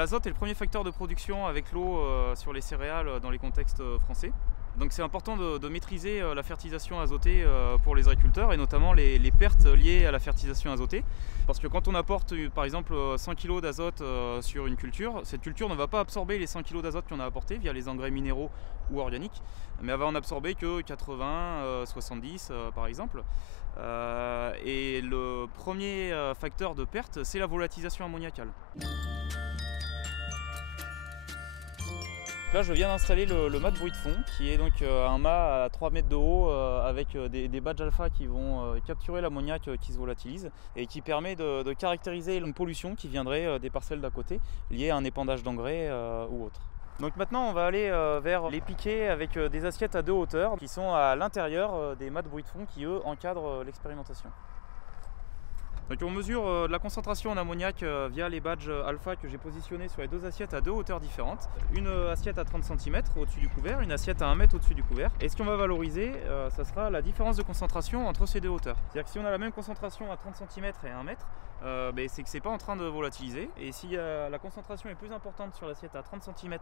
L'azote est le premier facteur de production avec l'eau sur les céréales dans les contextes français. Donc c'est important de maîtriser la fertilisation azotée pour les agriculteurs et notamment les pertes liées à la fertilisation azotée. Parce que quand on apporte par exemple 100 kg d'azote sur une culture, cette culture ne va pas absorber les 100 kg d'azote qu'on a apporté via les engrais minéraux ou organiques, mais elle va en absorber que 80, 70 par exemple. Et le premier facteur de perte, c'est la volatilisation ammoniacale. Là je viens d'installer le mât de bruit de fond qui est donc un mât à 3 mètres de haut avec des badges alpha qui vont capturer l'ammoniac qui se volatilise et qui permet de caractériser une pollution qui viendrait des parcelles d'à côté liée à un épandage d'engrais ou autre. Donc maintenant on va aller vers les piquets avec des assiettes à 2 hauteurs qui sont à l'intérieur des mâts de bruit de fond qui eux encadrent l'expérimentation. Donc on mesure la concentration en ammoniac via les badges alpha que j'ai positionnés sur les 2 assiettes à 2 hauteurs différentes. Une assiette à 30 cm au-dessus du couvert, une assiette à 1 mètre au-dessus du couvert. Et ce qu'on va valoriser, ça sera la différence de concentration entre ces 2 hauteurs. C'est-à-dire que si on a la même concentration à 30 cm et à 1 mètre, c'est que c'est pas en train de volatiliser. Et si la concentration est plus importante sur l'assiette à 30 cm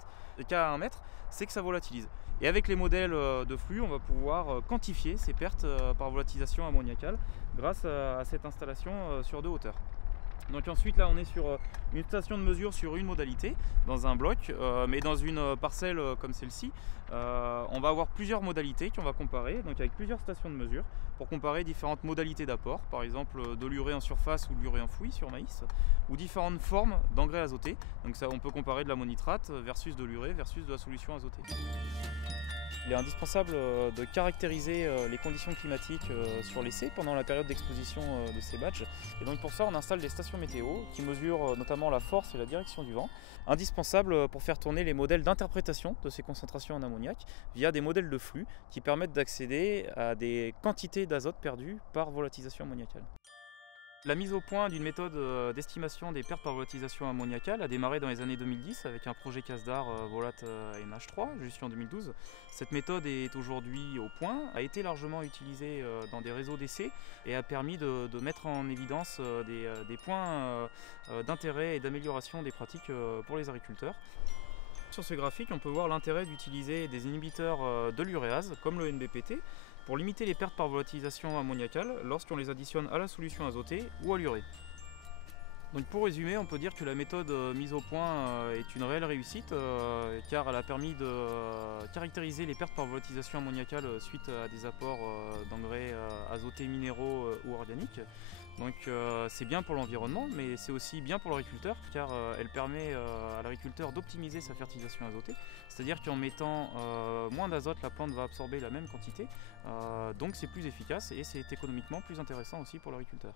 qu'à 1 mètre, c'est que ça volatilise. Et avec les modèles de flux, on va pouvoir quantifier ces pertes par volatilisation ammoniacale grâce à cette installation sur 2 hauteurs. Donc ensuite là on est sur une station de mesure sur une modalité dans un bloc, mais dans une parcelle comme celle-ci, on va avoir plusieurs modalités qu'on va comparer, donc avec plusieurs stations de mesure pour comparer différentes modalités d'apport, par exemple de l'urée en surface ou de l'urée enfouie sur maïs, ou différentes formes d'engrais azotés. Donc ça on peut comparer de l'ammonitrate versus de l'urée versus de la solution azotée. Il est indispensable de caractériser les conditions climatiques sur l'essai pendant la période d'exposition de ces badges. Et donc pour ça, on installe des stations météo qui mesurent notamment la force et la direction du vent, indispensable pour faire tourner les modèles d'interprétation de ces concentrations en ammoniac via des modèles de flux qui permettent d'accéder à des quantités d'azote perdues par volatilisation ammoniacale. La mise au point d'une méthode d'estimation des pertes par volatilisation ammoniacale a démarré dans les années 2010 avec un projet CASDAR Volat NH3 jusqu'en 2012. Cette méthode est aujourd'hui au point, a été largement utilisée dans des réseaux d'essais et a permis de mettre en évidence des points d'intérêt et d'amélioration des pratiques pour les agriculteurs. Sur ce graphique, on peut voir l'intérêt d'utiliser des inhibiteurs de l'uréase comme le NBPT pour limiter les pertes par volatilisation ammoniacale lorsqu'on les additionne à la solution azotée ou à l'urée. Donc pour résumer, on peut dire que la méthode mise au point est une réelle réussite car elle a permis de caractériser les pertes par volatilisation ammoniacale suite à des apports d'engrais azotés minéraux ou organiques. Donc c'est bien pour l'environnement, mais c'est aussi bien pour l'agriculteur car elle permet à l'agriculteur d'optimiser sa fertilisation azotée. C'est-à-dire qu'en mettant moins d'azote, la plante va absorber la même quantité, donc c'est plus efficace et c'est économiquement plus intéressant aussi pour l'agriculteur.